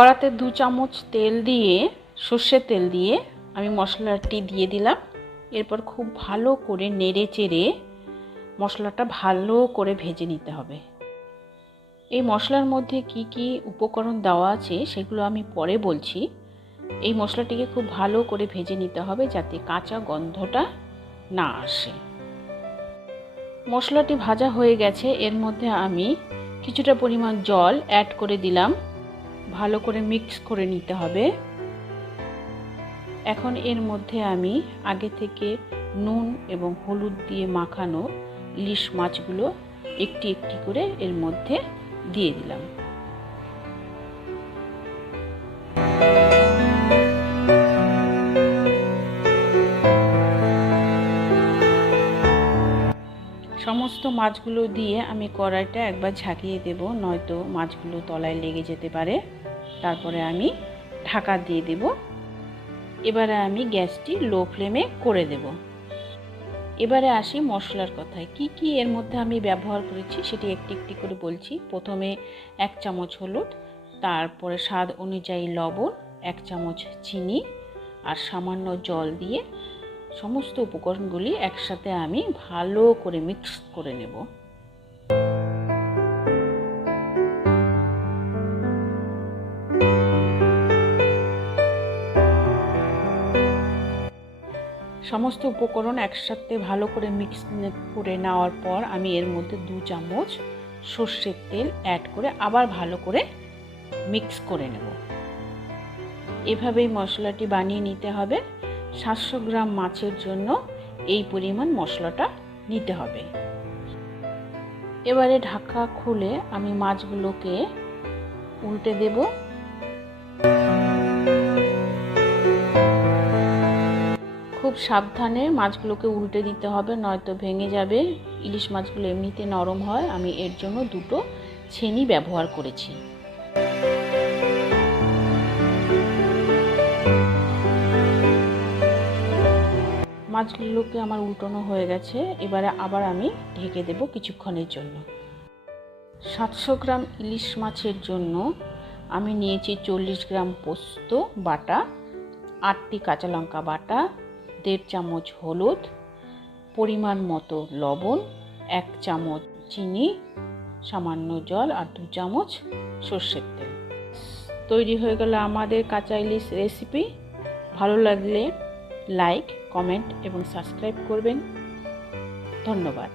কড়াতে 2 চামচ তেল দিয়ে, সর্ষের তেল দিয়ে আমি মশলাটি দিয়ে দিলাম। এরপর খুব ভালো করে নেড়ে চেড়ে মশলাটা ভালো করে ভেজে নিতে হবে। এই মশলার মধ্যে কি কি উপকরণ দেওয়া আছে সেগুলো আমি পরে বলছি। এই মশলাটিকে খুব ভালো করে ভেজে নিতে হবে যাতে কাঁচা গন্ধটা না আসে। মশলাটি ভাজা হয়ে গেছে, এর মধ্যে আমি কিছুটা পরিমাণ জল অ্যাড করে দিলাম। ভালো করে মিক্স করে নিতে হবে। এখন এর মধ্যে আমি আগে থেকে নুন এবং হলুদ দিয়ে মাখানো ইলিশ মাছগুলো একটি একটি করে এর মধ্যে দিয়ে দিলাম। সমস্ত মাছগুলো দিয়ে আমি কড়াইটা একবার ঝাঁকিয়ে দেব, নয়তো মাছগুলো তলায় লেগে যেতে পারে। তারপরে আমি ঢাকা দিয়ে দেব। এবারে আমি গ্যাসটি লো ফ্লেমে করে দেব। এবারে আসি মশলার কথায়। কি কি এর মধ্যে আমি ব্যবহার করেছি সেটি একটি একটি করে বলছি। প্রথমে 1 চামচ হলুদ, তারপরে স্বাদ অনুযায়ী লবণ, 1 চামচ চিনি আর সামান্য জল দিয়ে সমস্ত উপকরণগুলি একসাথে আমি ভালো করে মিক্স করে নেব। সমস্ত উপকরণ একসাথে ভালো করে মিক্স করে নেওয়ার পর আমি এর মধ্যে 2 চামচ সর্ষের তেল অ্যাড করে আবার ভালো করে মিক্স করে নেব। এভাবেই মশলাটি বানিয়ে নিতে হবে। 700 গ্রাম মাছের জন্য এই পরিমাণ মশলাটা নিতে হবে। এবারে ঢাকা খুলে আমি মাছগুলোকে উল্টে দেব। খুব সাবধানে মাছগুলোকে উল্টে দিতে হবে, নয়তো ভেঙে যাবে। ইলিশ মাছগুলো এমনিতে নরম হয়, আমি এর জন্য 2টো ছেনি ব্যবহার করেছি। মাছগুলোকে আমার উল্টানো হয়ে গেছে। এবারে আবার আমি ঢেকে দেব কিছুক্ষণের জন্য। 700 গ্রাম ইলিশ মাছের জন্য আমি নিয়েছি 40 গ্রাম পোস্ত বাটা, 8টি কাঁচা লঙ্কা বাটা, 1.5 চামচ হলুদ, পরিমাণ মতো লবণ, 1 চামচ চিনি, সামান্য জল আর 2 চামচ সর্ষের তেল। তৈরি হয়ে গেল আমাদের কাঁচা ইলিশ রেসিপি। ভালো লাগলে লাইক, কমেন্ট এবং সাবস্ক্রাইব করবেন। ধন্যবাদ।